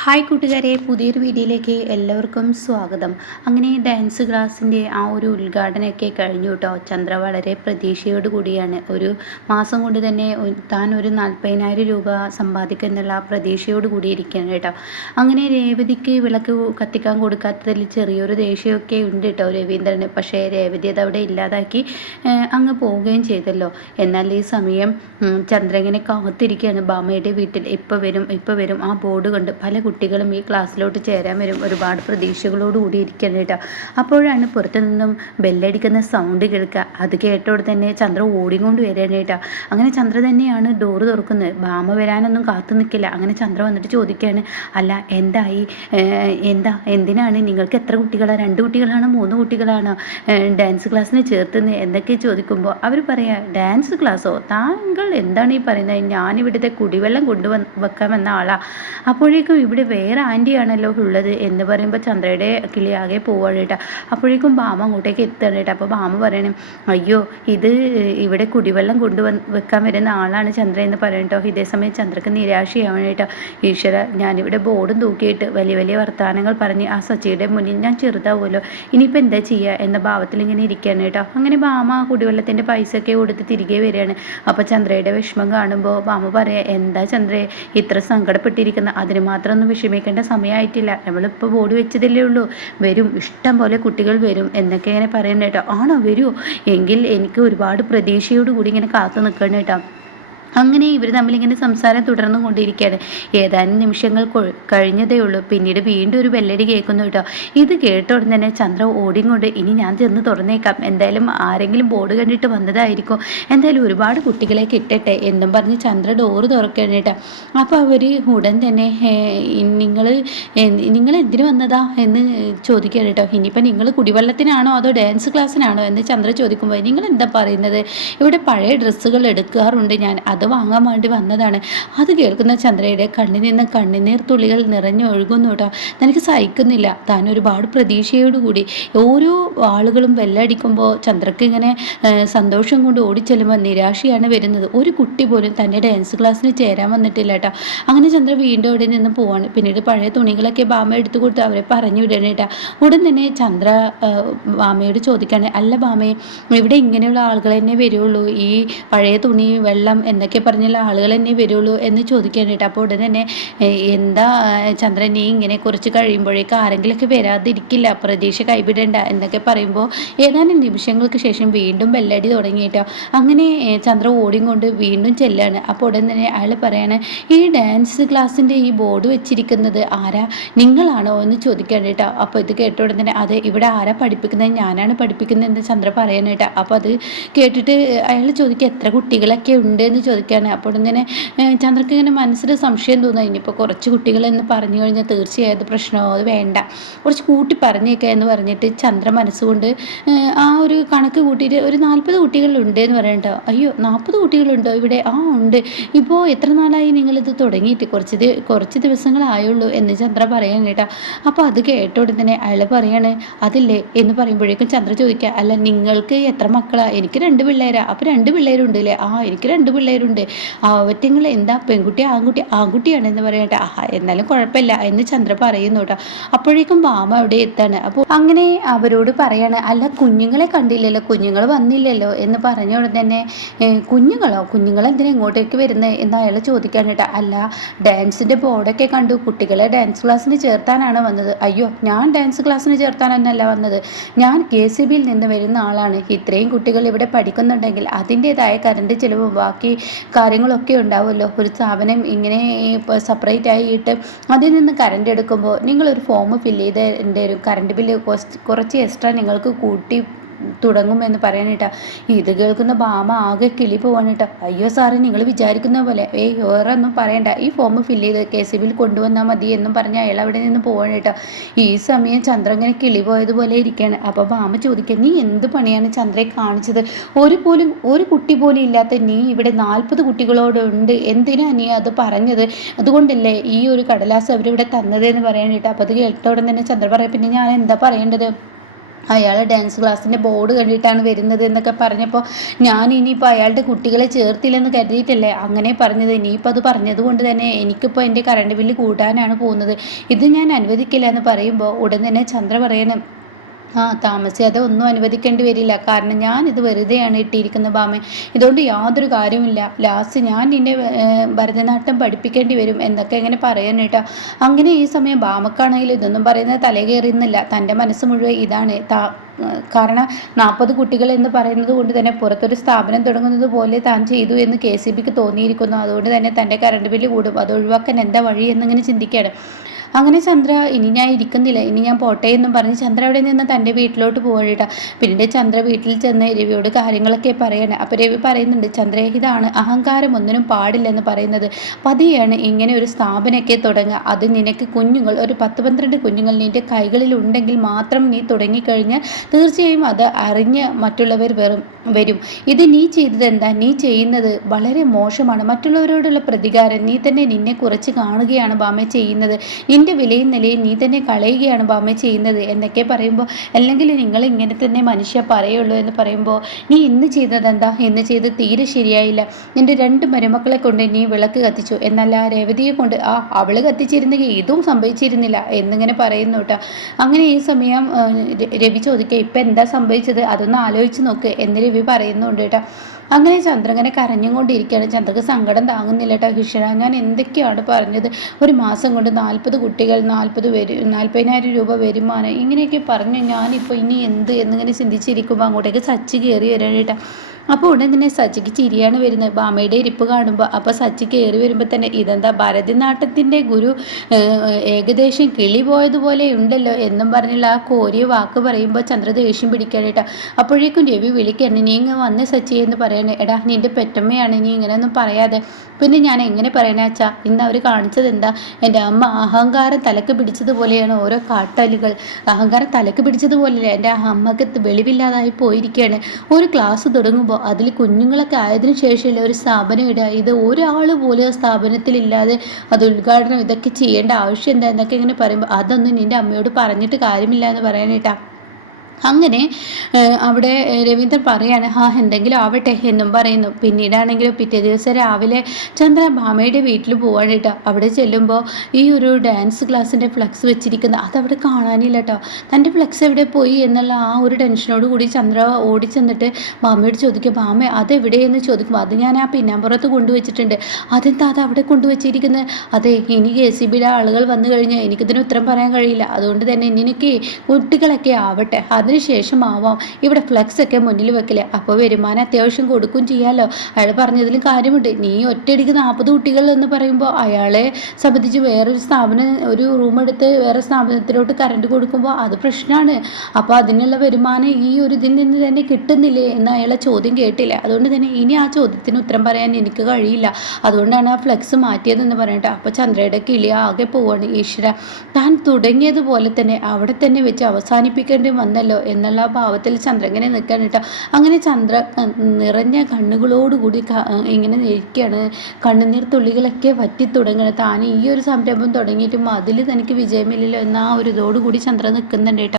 Hi കൂട്ടുകാരെ, പുതിയൊരു വീഡിയോയിലേക്ക് എല്ലാവർക്കും സ്വാഗതം. അങ്ങനെ ഡാൻസ് ക്ലാസ്സിൻ്റെ ആ ഒരു ഉദ്ഘാടനമൊക്കെ കഴിഞ്ഞു കേട്ടോ. ചന്ദ്ര വളരെ പ്രതീക്ഷയോട് കൂടിയാണ് ഒരു മാസം കൊണ്ട് തന്നെ താൻ ഒരു 40,000 രൂപ സമ്പാദിക്കുക എന്നുള്ള ആ പ്രതീക്ഷയോട് കൂടിയിരിക്കുകയാണ് കേട്ടോ. അങ്ങനെ രേവതിക്ക് വിളക്ക് കത്തിക്കാൻ കൊടുക്കാത്തതിൽ ചെറിയൊരു ദേഷ്യമൊക്കെ ഉണ്ട് കേട്ടോ രവീന്ദ്രന്. പക്ഷേ രേവതി അതവിടെ ഇല്ലാതാക്കി അങ്ങ് പോവുകയും ചെയ്തല്ലോ. എന്നാൽ ഈ സമയം ചന്ദ്ര ഇങ്ങനെ കാത്തിരിക്കുകയാണ് ഭാമയുടെ വീട്ടിൽ. ഇപ്പോൾ വരും ആ ബോർഡ് കണ്ട് പല കുട്ടികളും ഈ ക്ലാസ്സിലോട്ട് ചേരാൻ വരും. ഒരുപാട് പ്രതീക്ഷകളോട് കൂടി ഇരിക്കണം കേട്ടോ. അപ്പോഴാണ് പുറത്തു നിന്നും ബെല്ലടിക്കുന്ന സൗണ്ട് കേൾക്കുക. അത് കേട്ടോടെ തന്നെ ചന്ദ്ര ഓടിക്കൊണ്ട് വരികയാണ് കേട്ടോ. അങ്ങനെ ചന്ദ്ര തന്നെയാണ് ഡോറ് തുറക്കുന്നത്. ഭാമ വരാനൊന്നും കാത്തു നിൽക്കില്ല. അങ്ങനെ ചന്ദ്ര വന്നിട്ട് ചോദിക്കുകയാണ്, അല്ല എന്തായി, എന്തിനാണ് നിങ്ങൾക്ക് എത്ര കുട്ടികളാണ്? 2 കുട്ടികളാണോ 3 കുട്ടികളാണോ ഡാൻസ് ക്ലാസ്സിന് ചേർത്തുന്നത് എന്നൊക്കെ ചോദിക്കുമ്പോൾ അവർ പറയാ, ഡാൻസ് ക്ലാസ്സോ? താങ്കൾ എന്താണ് ഈ പറയുന്നത്? ഞാനിവിടുത്തെ കുടിവെള്ളം വെക്കാമെന്ന ആളാ. അപ്പോഴേക്കും ഇവിടെ വേറെ ആൻറ്റിയാണല്ലോ ഉള്ളത് എന്ന് പറയുമ്പോൾ ചന്ദ്രയുടെ കിളിയാകെ പോവാണ് കേട്ടോ. അപ്പോഴേക്കും ഭാമ അങ്ങോട്ടേക്ക് എത്തുകയാണ് കേട്ടോ. അപ്പോൾ ഭാമ പറയണം, അയ്യോ ഇത് ഇവിടെ കുടിവെള്ളം വെക്കാൻ വരുന്ന ആളാണ് ചന്ദ്ര എന്ന് പറയട്ടോ. ഇതേസമയം ചന്ദ്രക്ക് നിരാശയാവണം കേട്ടോ. ഈശ്വര, ഞാനിവിടെ ബോർഡും തൂക്കിയിട്ട് വലിയ വലിയ വർത്തമാനങ്ങൾ പറഞ്ഞ് ആ സച്ചിയുടെ മുന്നിൽ ഞാൻ ചെറുതാവുമല്ലോ, ഇനിയിപ്പോൾ എന്താ ചെയ്യുക എന്ന ഭാവത്തിൽ ഇങ്ങനെ ഇരിക്കുകയാണ് കേട്ടോ. അങ്ങനെ ഭാമ കുടിവെള്ളത്തിൻ്റെ പൈസയൊക്കെ കൊടുത്ത് തിരികെ വരികയാണ്. അപ്പോൾ ചന്ദ്രയുടെ വിഷമം കാണുമ്പോൾ ഭാമ പറയാം, എന്താ ചന്ദ്രയെ ഇത്ര സങ്കടപ്പെട്ടിരിക്കുന്ന? അതിന് മാത്രം വിഷമിക്കേണ്ട സമയമായിട്ടില്ല, നമ്മളിപ്പോൾ ബോർഡ് വെച്ചതല്ലേ ഉള്ളൂ, വരും, ഇഷ്ടം പോലെ കുട്ടികൾ വരും എന്നൊക്കെ ഇങ്ങനെ പറയുന്നത് കേട്ടോ. ആണോ, വരുമോ? എങ്കിൽ എനിക്ക് ഒരുപാട് പ്രതീക്ഷയോട് കൂടി ഇങ്ങനെ കാത്തു നിൽക്കണം കേട്ടോ. അങ്ങനെ ഇവർ തമ്മിലിങ്ങനെ സംസാരം തുടർന്നു കൊണ്ടിരിക്കുകയാണ്. ഏതാനും നിമിഷങ്ങൾ കഴിഞ്ഞതേ ഉള്ളൂ. പിന്നീട് വീണ്ടും ഒരു ബെല്ലടി കേൾക്കുന്നു കേട്ടോ. ഇത് കേട്ട ഉടൻ തന്നെ ചന്ദ്ര ഓടിക്കൊണ്ട്, ഇനി ഞാൻ ചെന്ന് തുറന്നേക്കാം, എന്തായാലും ആരെങ്കിലും ബോർഡ് കണ്ടിട്ട് വന്നതായിരിക്കും, എന്തായാലും ഒരുപാട് കുട്ടികളെ കിട്ടട്ടെ എന്നും പറഞ്ഞ് ചന്ദ്ര ഡോറ് തുറക്കണം കേട്ടോ. അപ്പോൾ അവർ ഉടൻ തന്നെ നിങ്ങൾ എന്തിനു വന്നതാ എന്ന് ചോദിക്കുകയാണ് കേട്ടോ. ഇനിയിപ്പോൾ നിങ്ങൾ കുടിവെള്ളത്തിനാണോ അതോ ഡാൻസ് ക്ലാസ്സിനാണോ എന്ന് ചന്ദ്ര ചോദിക്കുമ്പോൾ, നിങ്ങൾ എന്താ പറയുന്നത്? ഇവിടെ പഴയ ഡ്രസ്സുകൾ എടുക്കാറുണ്ട് ഞാൻ, അത് വാങ്ങാൻ വേണ്ടി വന്നതാണ്. അത് കേൾക്കുന്ന ചന്ദ്രയുടെ കണ്ണിൽ നിന്ന് കണ്ണുനീർ തുള്ളികൾ നിറഞ്ഞൊഴുകുന്നു കേട്ടോ. തനിക്ക് സഹിക്കുന്നില്ല. താൻ ഒരുപാട് പ്രതീക്ഷയോടുകൂടി ഓരോ ആളുകളും ബെല്ലടിക്കുമ്പോൾ ചന്ദ്രക്ക് ഇങ്ങനെ സന്തോഷം കൊണ്ട് ഓടിച്ചെല്ലുമ്പോൾ നിരാശയാണ് വരുന്നത്. ഒരു കുട്ടി പോലും തൻ്റെ ഡാൻസ് ക്ലാസ്സിന് ചേരാൻ വന്നിട്ടില്ല കേട്ടോ. അങ്ങനെ ചന്ദ്ര വീണ്ടും അവിടെ നിന്ന് പോവാണ്. പിന്നീട് പഴയ തുണികളൊക്കെ ഭാമ എടുത്തു കൊടുത്ത് അവരെ പറഞ്ഞു വിടണം കേട്ടോ. ഉടൻ തന്നെ ചന്ദ്ര ഭാമയോട് ചോദിക്കുകയാണ്, അല്ല ഭാമയെ, ഇവിടെ ഇങ്ങനെയുള്ള ആളുകൾ തന്നെ വരുള്ളൂ, ഈ പഴയ തുണി വെള്ളം എന്നൊക്കെ പറഞ്ഞുള്ള ആളുകൾ തന്നെ വരുള്ളൂ എന്ന് ചോദിക്കാൻ കേട്ടോ. അപ്പോൾ ഉടൻ തന്നെ, എന്താ ചന്ദ്രൻ, നീ ഇങ്ങനെ കുറച്ച് കഴിയുമ്പോഴേക്കും ആരെങ്കിലുമൊക്കെ വരാതിരിക്കില്ല, പ്രതീക്ഷ കൈവിടേണ്ട എന്നൊക്കെ പറയുമ്പോൾ ഏതാനും നിമിഷങ്ങൾക്ക് ശേഷം വീണ്ടും ബെല്ലടി തുടങ്ങിയിട്ടോ. അങ്ങനെ ചന്ദ്ര ഓടിക്കൊണ്ട് വീണ്ടും ചെല്ലാണ്. അപ്പോൾ ഉടൻ തന്നെ അയാൾ പറയാണ്, ഈ ഡാൻസ് ക്ലാസ്സിൻ്റെ ഈ ബോർഡ് വെച്ചിരിക്കുന്നത് ആരാ, നിങ്ങളാണോ എന്ന് ചോദിക്കാൻ കേട്ടോ. അപ്പോൾ ഇത് കേട്ട ഉടൻ തന്നെ, അതെ, ഇവിടെ ആരാ പഠിപ്പിക്കുന്നത്? ഞാനാണ് പഠിപ്പിക്കുന്നത് എന്ന് ചന്ദ്ര പറയാൻ കേട്ടോ. അപ്പോൾ അത് കേട്ടിട്ട് അയാൾ ചോദിക്കുക, എത്ര കുട്ടികളൊക്കെ ഉണ്ട് എന്ന് ചോദിക്കുകയാണ്. അപ്പോൾ ഇങ്ങനെ ചന്ദ്രക്ക് ഇങ്ങനെ മനസ്സിൽ സംശയം തോന്നുക, ഇനിയിപ്പോൾ കുറച്ച് കുട്ടികളെന്ന് പറഞ്ഞു കഴിഞ്ഞാൽ തീർച്ചയായും അത് പ്രശ്നമോ, അത് വേണ്ട, കുറച്ച് കൂട്ടി പറഞ്ഞേക്കുക എന്ന് പറഞ്ഞിട്ട് ചന്ദ്ര മനസ്സുകൊണ്ട് ആ ഒരു കണക്ക് കൂട്ടിയിട്ട് ഒരു 40 കുട്ടികളുണ്ട് എന്ന് പറയട്ടോ. അയ്യോ, 40 കുട്ടികളുണ്ടോ ഇവിടെ? ആ ഉണ്ട്. ഇപ്പോൾ എത്ര നാളായി നിങ്ങളിത് തുടങ്ങിയിട്ട്? കുറച്ച് ദിവസങ്ങളായുള്ളൂ എന്ന് ചന്ദ്ര പറയാൻ കേട്ടോ. അപ്പോൾ അത് കേട്ടോടെ തന്നെ അയാൾ പറയാണ്, അതില്ലേ എന്ന് പറയുമ്പോഴേക്കും ചന്ദ്ര ചോദിക്കുക, അല്ല നിങ്ങൾക്ക് എത്ര മക്കളാ? എനിക്ക് 2 പിള്ളേരാ. അപ്പോൾ 2 പിള്ളേരുണ്ട് അല്ലേ? ആ, എനിക്ക് 2 പിള്ളേരുണ്ട്. അവറ്റങ്ങൾ എന്താ, പെൺകുട്ടി ആൺകുട്ടിയാണ് എന്ന് പറയട്ടെ. എന്നാലും കുഴപ്പമില്ല എന്ന് ചന്ദ്ര പറയുന്നു കേട്ടോ. അപ്പോഴേക്കും ഭാമ അവിടെ എത്താണ്. അപ്പോൾ അങ്ങനെ അവരോട് പറയാണ്, അല്ല കുഞ്ഞുങ്ങളെ കണ്ടില്ലല്ലോ, കുഞ്ഞുങ്ങൾ വന്നില്ലല്ലോ എന്ന് പറഞ്ഞോടെ തന്നെ, കുഞ്ഞുങ്ങൾ എന്തിനാ ഇങ്ങോട്ടേക്ക് വരുന്നത് എന്ന് അയാൾ ചോദിക്കാൻ കേട്ടോ. അല്ല, ഡാൻസിൻ്റെ ബോർഡൊക്കെ കണ്ടു, കുട്ടികളെ ഡാൻസ് ക്ലാസ്സിന് ചേർത്താനാണ് വന്നത്. അയ്യോ, ഞാൻ ഡാൻസ് ക്ലാസ്സിന് ചേർത്താനല്ല വന്നത്, ഞാൻ KCBയിൽ നിന്ന് വരുന്ന ആളാണ്. ഇത്രയും കുട്ടികൾ ഇവിടെ പഠിക്കുന്നുണ്ടെങ്കിൽ അതിൻ്റെതായ കറണ്ട് ചിലവ് ബാക്കി കാര്യങ്ങളൊക്കെ ഉണ്ടാവുമല്ലോ. ഒരു സ്ഥാപനം ഇങ്ങനെ സെപ്പറേറ്റ് ആയിട്ട് അതിൽ നിന്ന് കറണ്ട് എടുക്കുമ്പോൾ നിങ്ങളൊരു ഫോം ഫില്ല് ചെയ്തതിൻ്റെ ഒരു കറണ്ട് ബില്ല് കുറച്ച് എക്സ്ട്രാ നിങ്ങൾക്ക് കൂട്ടി തുടങ്ങുമെന്ന് പറയാനിട്ടാ. ഇത് കേൾക്കുന്ന ഭാമ ആകെ കിളി പോവാനിട്ടാ. അയ്യോ സാറേ, നിങ്ങൾ വിചാരിക്കുന്ന പോലെ വേറെ ഒന്നും പറയണ്ട, ഈ ഫോം ഫില്ല് ചെയ്ത് KCBയിൽ കൊണ്ടുവന്നാൽ മതി എന്നും പറഞ്ഞ് അയാൾ അവിടെ നിന്ന് പോവാനിട്ടാ. ഈ സമയം ചന്ദ്ര ഇങ്ങനെ കിളി പോയതുപോലെ ഇരിക്കുകയാണ്. അപ്പോൾ ഭാമ ചോദിക്കുക, നീ എന്ത് പണിയാണ് ചന്ദ്രയെ കാണിച്ചത്? ഒരു കുട്ടി പോലും ഇല്ലാത്ത നീ ഇവിടെ 40 കുട്ടികളോടുണ്ട്, എന്തിനാ നീ അത് പറഞ്ഞത്? അതുകൊണ്ടല്ലേ ഈ ഒരു കടലാസ് അവരിവിടെ തന്നത് എന്ന് പറയാനിട്ട്. അപ്പോൾ അത് കേട്ടോടെ തന്നെ ചന്ദ്ര പറയാം, പിന്നെ ഞാൻ എന്താ പറയേണ്ടത്? അയാൾ ഡാൻസ് ക്ലാസ്സിൻ്റെ ബോർഡ് കണ്ടിട്ടാണ് വരുന്നത് എന്നൊക്കെ പറഞ്ഞപ്പോൾ ഞാൻ ഇനിയിപ്പോൾ അയാളുടെ കുട്ടികളെ ചേർത്തില്ലെന്ന് കരുതിയിട്ടല്ലേ അങ്ങനെ പറഞ്ഞത്. ഇനിയിപ്പോൾ അത് പറഞ്ഞത് കൊണ്ട് തന്നെ എനിക്കിപ്പോൾ എൻ്റെ കറണ്ട് ബില്ല് കൂട്ടാനാണ് പോകുന്നത്. ഇത് ഞാൻ അനുവദിക്കില്ല എന്ന് പറയുമ്പോൾ ഉടൻ തന്നെ ചന്ദ്ര പറയണം, താമസിയാതെ ഒന്നും അനുവദിക്കേണ്ടി വരില്ല. കാരണം ഞാനിത് വെറുതെയാണ് ഇട്ടിരിക്കുന്നത് ബാമ. ഇതുകൊണ്ട് യാതൊരു കാര്യമില്ല. ലാസ്റ്റ് ഞാൻ നിന്നെ ഭരതനാട്യം പഠിപ്പിക്കേണ്ടി വരും എന്നൊക്കെ ഇങ്ങനെ പറയാൻ കേട്ടോ. അങ്ങനെ ഈ സമയം ബാമക്കാണെങ്കിൽ ഇതൊന്നും പറയുന്നത് തലേ കയറിയുന്നില്ല. തൻ്റെ മനസ്സ് മുഴുവൻ ഇതാണ്. കാരണം 40 കുട്ടികൾ എന്ന് പറയുന്നത് കൊണ്ട് തന്നെ പുറത്തൊരു സ്ഥാപനം തുടങ്ങുന്നത് പോലെ താൻ ചെയ്തു എന്ന് KCBക്ക് തോന്നിയിരിക്കുന്നു. അതുകൊണ്ട് തന്നെ തൻ്റെ കറണ്ട് ബില്ല് കൂടും. അത് ഒഴിവാക്കാൻ എന്താ വഴി എന്നിങ്ങനെ ചിന്തിക്കുകയാണ്. അങ്ങനെ ചന്ദ്ര ഇനി ഞാൻ ഇരിക്കുന്നില്ല, ഇനി ഞാൻ പോട്ടെ എന്നും പറഞ്ഞ് ചന്ദ്ര അവിടെ നിന്ന് തൻ്റെ വീട്ടിലോട്ട് പോകണേട്ടാ. പിന്നീട് ചന്ദ്ര വീട്ടിൽ ചെന്ന് രവിയോട് കാര്യങ്ങളൊക്കെ പറയണേ. അപ്പോൾ രവി പറയുന്നുണ്ട്, ചന്ദ്ര ഇതാണ് അഹങ്കാരം ഒന്നിനും പാടില്ലെന്ന് പറയുന്നത്. പതിയാണ് ഇങ്ങനെ ഒരു സ്ഥാപനമൊക്കെ തുടങ്ങുക. അത് നിനക്ക് കുഞ്ഞുങ്ങൾ ഒരു 10-12 കുഞ്ഞുങ്ങൾ നിൻ്റെ കൈകളിൽ ഉണ്ടെങ്കിൽ മാത്രം നീ തുടങ്ങിക്കഴിഞ്ഞാൽ തീർച്ചയായും അത് അറിഞ്ഞ് മറ്റുള്ളവർ വരും. ഇത് നീ ചെയ്തത് എന്താ? നീ ചെയ്യുന്നത് വളരെ മോശമാണ്. മറ്റുള്ളവരോടുള്ള പ്രതികാരം നീ തന്നെ നിന്നെ കുറച്ച് കാണുകയാണ് ബാമ ചെയ്യുന്നത്. നിന്റെ വിലയും നിലയും നീ തന്നെ കളയുകയാണ് ബാമ ചെയ്യുന്നത് എന്നൊക്കെ പറയുമ്പോൾ, അല്ലെങ്കിൽ നിങ്ങൾ ഇങ്ങനെ തന്നെ മനുഷ്യ പറയുള്ളൂ എന്ന് പറയുമ്പോൾ, നീ ഇന്ന് ചെയ്തത് എന്താ? ഇന്ന് ചെയ്ത് തീരെ ശരിയായില്ല. നിന്റെ 2 മരുമക്കളെ കൊണ്ട് നീ വിളക്ക് കത്തിച്ചു, എന്നല്ല രേവതിയെ കൊണ്ട് അവൾ കത്തിച്ചിരുന്നെങ്കിൽ ഇതും സംഭവിച്ചിരുന്നില്ല എന്നിങ്ങനെ പറയുന്നു കേട്ടോ. അങ്ങനെ ഈ സമയം രവി ചോദിക്കുക, ഇപ്പം എന്താ സംഭവിച്ചത്? അതൊന്ന് ആലോചിച്ച് നോക്ക് എന്ന് രവി പറയുന്നുണ്ട് കേട്ടോ. അങ്ങനെ ചന്ദ്ര ഇങ്ങനെ കരഞ്ഞും കൊണ്ടിരിക്കുകയാണ്. ചന്ദ്രക്ക് സങ്കടം താങ്ങുന്നില്ല കേട്ടോ. ഹിഷറ, ഞാൻ എന്തൊക്കെയാണ് പറഞ്ഞത്? ഒരു മാസം കൊണ്ട് 40 കുട്ടികൾ, 40,000 രൂപ വരുമാനം, ഇങ്ങനെയൊക്കെ പറഞ്ഞു ഞാനിപ്പോൾ ഇനി എന്ത് എന്നിങ്ങനെ ചിന്തിച്ചിരിക്കുമ്പോൾ അങ്ങോട്ടേക്ക് സച്ചി കയറി വരാൻ കേട്ടോ. അപ്പോൾ ഉടൻ തന്നെ സച്ചിക്ക് ചിരിയാണ് വരുന്നത് ബാമയുടെ ഇരിപ്പ് കാണുമ്പോൾ. അപ്പോൾ സച്ചി കയറി വരുമ്പോൾ തന്നെ ഇതെന്താ ഭരതനാട്യത്തിൻ്റെ ഗുരു ഏകദേശം കിളി പോയതുപോലെ ഉണ്ടല്ലോ എന്നും പറഞ്ഞുള്ള ആ കോരിയ വാക്ക് പറയുമ്പോൾ ചന്ദ്ര ദേഷ്യം പിടിക്കാനായിട്ടാ. അപ്പോഴേക്കും രവി വിളിക്കണം, നീ ഇങ്ങനെ വന്ന് സച്ചി എന്ന് പറയണേ. എടാ നിൻ്റെ പെറ്റമ്മയാണ്, നീ ഇങ്ങനെയൊന്നും പറയാതെ. പിന്നെ ഞാൻ എങ്ങനെ പറയണേ അച്ഛാ? ഇന്ന് അവർ കാണിച്ചത് എന്താ? എൻ്റെ അമ്മ അഹങ്കാരം തലക്ക് പിടിച്ചതുപോലെയാണ് ഓരോ കാട്ടലുകൾ. അഹങ്കാരം തലക്ക് പിടിച്ചതുപോലെയല്ല, എൻ്റെ അമ്മക്ക് വെളിവില്ലാതായി പോയിരിക്കുകയാണ്. ഒരു ക്ലാസ് തുടങ്ങുമ്പോൾ അതിൽ കുഞ്ഞുങ്ങളൊക്കെ ആയതിനു ശേഷമല്ലേ ഒരു സ്ഥാപനം ഇടുക. ഇത് ഒരാൾ പോലും ആ സ്ഥാപനത്തിലില്ലാതെ അത് ഉദ്ഘാടനം ഇതൊക്കെ ചെയ്യേണ്ട ആവശ്യം എന്താ എന്നൊക്കെ ഇങ്ങനെ പറയുമ്പോൾ, അതൊന്നും നിൻ്റെ അമ്മയോട് പറഞ്ഞിട്ട് കാര്യമില്ല എന്ന് പറയാനായിട്ടാ. അങ്ങനെ അവിടെ രവീന്ദ്രൻ പറയാണ്, എന്തെങ്കിലും ആവട്ടെ എന്നും പറയുന്നു. പിന്നീടാണെങ്കിലും പിറ്റേ ദിവസം രാവിലെ ചന്ദ്ര ഭാമയുടെ വീട്ടിൽ പോവാണ് കേട്ടോ. അവിടെ ചെല്ലുമ്പോൾ ഈ ഒരു ഡാൻസ് ക്ലാസ്സിൻ്റെ ഫ്ലക്സ് വെച്ചിരിക്കുന്ന അതവിടെ കാണാനില്ല കേട്ടോ. തൻ്റെ ഫ്ലക്സ് എവിടെ പോയി എന്നുള്ള ആ ഒരു ടെൻഷനോട് കൂടി ചന്ദ്ര ഓടി ചെന്നിട്ട് ഭാമയോട് ചോദിക്കുക, ഭാമ അതെവിടെയെന്ന് ചോദിക്കുമ്പോൾ, അത് ഞാൻ ആ പിന്നാമ്പുറത്ത് കൊണ്ടുവച്ചിട്ടുണ്ട്. അതെന്താ അത് അവിടെ കൊണ്ടുവച്ചിരിക്കുന്നത്? അതെ, ഇനി KCBയുടെ ആളുകൾ വന്നു കഴിഞ്ഞാൽ എനിക്കിതിന് ഉത്തരം പറയാൻ കഴിയില്ല. അതുകൊണ്ട് തന്നെ നിനക്ക് കുട്ടികളൊക്കെ ആവട്ടെ, ശേഷമാവാം ഇവിടെ ഫ്ലെക്സ് ഒക്കെ മുന്നിൽ വെക്കില്ല. അപ്പോൾ വരുമാനം അത്യാവശ്യം കൊടുക്കും ചെയ്യാമല്ലോ. അയാൾ പറഞ്ഞതിലും കാര്യമുണ്ട്. നീ ഒറ്റയടിക്ക് 40 കുട്ടികൾ എന്ന് പറയുമ്പോൾ അയാളെ സംബന്ധിച്ച് വേറൊരു സ്ഥാപനം ഒരു റൂം എടുത്ത് വേറെ സ്ഥാപനത്തിലോട്ട് കറണ്ട് കൊടുക്കുമ്പോൾ അത് പ്രശ്നമാണ്. അപ്പോൾ അതിനുള്ള വരുമാനം ഈ ഒരു ഇതിൽ നിന്ന് തന്നെ കിട്ടുന്നില്ലേ എന്ന് അയാളെ ചോദ്യം കേട്ടില്ല. അതുകൊണ്ട് തന്നെ ഇനി ആ ചോദ്യത്തിന് ഉത്തരം പറയാൻ എനിക്ക് കഴിയില്ല. അതുകൊണ്ടാണ് ആ ഫ്ലെക്സ് മാറ്റിയതെന്ന് പറയട്ടെ. അപ്പോൾ ചന്ദ്രയുടെ കിളി ആകെ പോവാണ്. ഈശ്വര, താൻ തുടങ്ങിയതുപോലെ തന്നെ അവിടെ തന്നെ വെച്ച് അവസാനിപ്പിക്കേണ്ടി വന്നല്ലോ എന്നുള്ള ഭാവത്തിൽ ചന്ദ്ര ഇങ്ങനെ നിൽക്കാൻ കേട്ടോ. അങ്ങനെ ചന്ദ്ര നിറഞ്ഞ കണ്ണുകളോടുകൂടി ഇങ്ങനെ നിൽക്കുകയാണ്. കണ്ണുനീർ തുള്ളികളൊക്കെ വറ്റി തുടങ്ങണം. താൻ ഈ ഒരു സംരംഭം തുടങ്ങിയിട്ടും അതിൽ തനിക്ക് വിജയമില്ലല്ലോ എന്ന ആ ഒരു ഇതോടുകൂടി ചന്ദ്ര നിൽക്കുന്നുണ്ട് കേട്ടോ.